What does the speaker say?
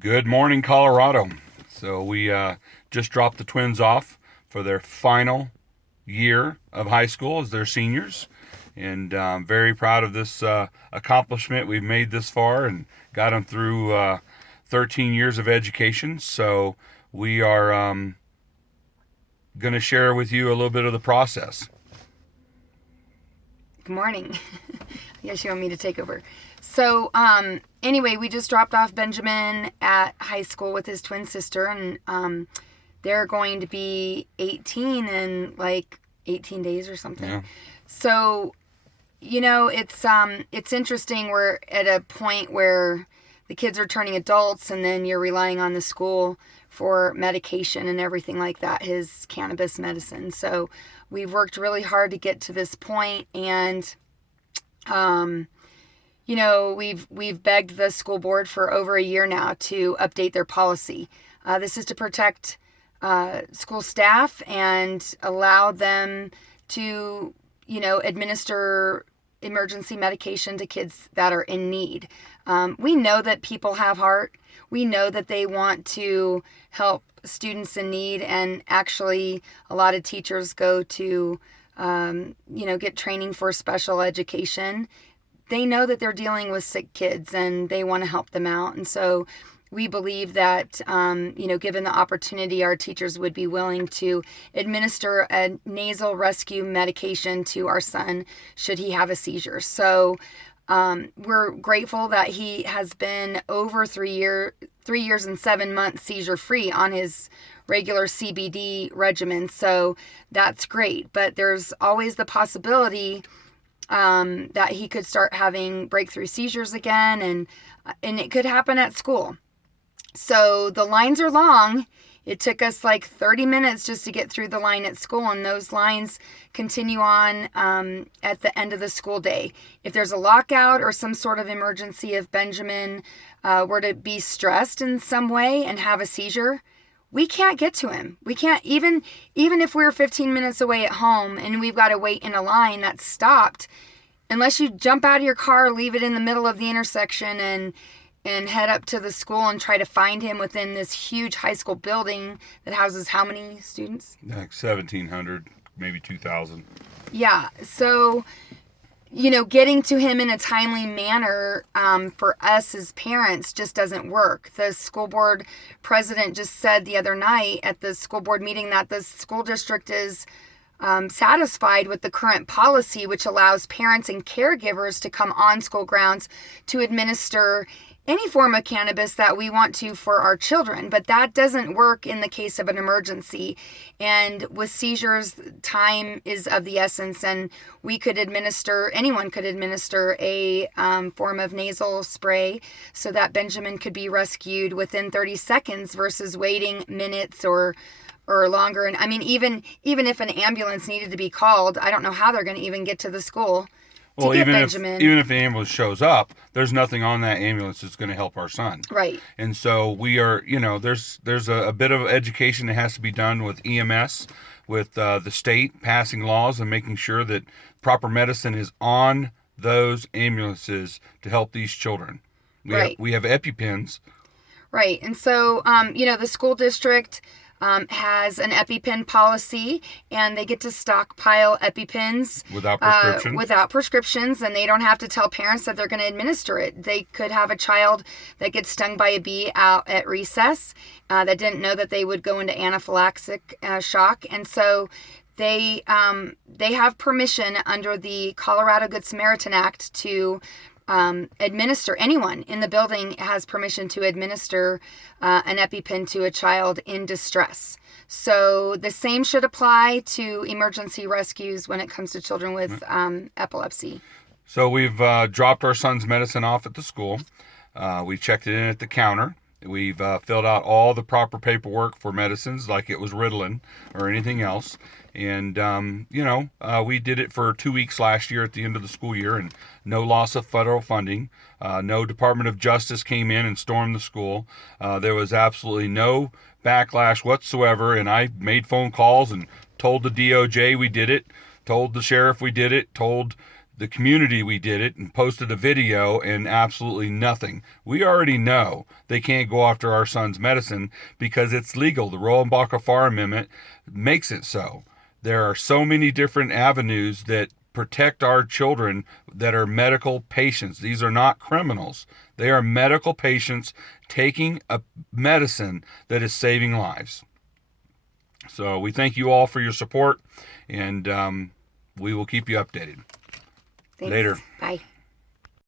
Good morning, Colorado. So we just dropped the twins off for their final year of high school as their seniors, and I'm very proud of this accomplishment we've made this far and got them through 13 years of education. So we are going to share with you a little bit of the process. Good morning. I guess you want me to take over. So, anyway, we just dropped off Benjamin at high school with his twin sister, and they're going to be 18 in like 18 days or something. Yeah. So, it's interesting. We're at a point where the kids are turning adults, and then you're relying on the school for medication and everything like that, his cannabis medicine. So we've worked really hard to get to this point, and we've begged the school board for over a year now to update their policy. This is to protect school staff and allow them to, administer emergency medication to kids that are in need. We know that people have heart. We know that they want to help students in need, and actually a lot of teachers go to, get training for special education. They know that they're dealing with sick kids and they want to help them out. And so we believe that, given the opportunity, our teachers would be willing to administer a nasal rescue medication to our son should he have a seizure. So we're grateful that he has been over 3 years and 7 months seizure free on his regular CBD regimen. So that's great. But there's always the possibility that he could start having breakthrough seizures again, and it could happen at school. So the lines are long. It took us like 30 minutes just to get through the line at school, and those lines continue on at the end of the school day. If there's a lockout or some sort of emergency, if Benjamin were to be stressed in some way and have a seizure, we can't get to him. We can't, even if we're 15 minutes away at home and we've got to wait in a line that's stopped, unless you jump out of your car, leave it in the middle of the intersection, and head up to the school and try to find him within this huge high school building that houses how many students? Like 1,700, maybe 2,000. Yeah. So, getting to him in a timely manner for us as parents just doesn't work. The school board president just said the other night at the school board meeting that the school district is satisfied with the current policy, which allows parents and caregivers to come on school grounds to administer any form of cannabis that we want to for our children. But that doesn't work in the case of an emergency. And with seizures, time is of the essence, and anyone could administer a form of nasal spray so that Benjamin could be rescued within 30 seconds versus waiting minutes or longer. And I mean, even if an ambulance needed to be called, I don't know how they're going to even get to the school. Well, even if the ambulance shows up, there's nothing on that ambulance that's going to help our son. Right. And so we are, there's a bit of education that has to be done with EMS, with the state passing laws and making sure that proper medicine is on those ambulances to help these children. We have EpiPens. Right. And so, the school district has an EpiPen policy, and they get to stockpile EpiPens without prescriptions, and they don't have to tell parents that they're going to administer it. They could have a child that gets stung by a bee out at recess that didn't know that they would go into anaphylactic shock, and so they have permission under the Colorado Good Samaritan Act to administer. Anyone in the building has permission to administer an EpiPen to a child in distress. So the same should apply to emergency rescues when it comes to children with epilepsy. So we've dropped our son's medicine off at the school. We checked it in at the counter. We've filled out all the proper paperwork for medicines, like it was Ritalin or anything else. And, we did it for 2 weeks last year at the end of the school year, and no loss of federal funding. No Department of Justice came in and stormed the school. There was absolutely no backlash whatsoever, and I made phone calls and told the DOJ we did it, told the sheriff we did it, told the community we did it and posted a video and absolutely nothing. We already know they can't go after our son's medicine because it's legal. The Rohrabacher-Farr Amendment makes it so. There are so many different avenues that protect our children that are medical patients. These are not criminals. They are medical patients taking a medicine that is saving lives. So we thank you all for your support, and we will keep you updated. Thanks. Later. Bye.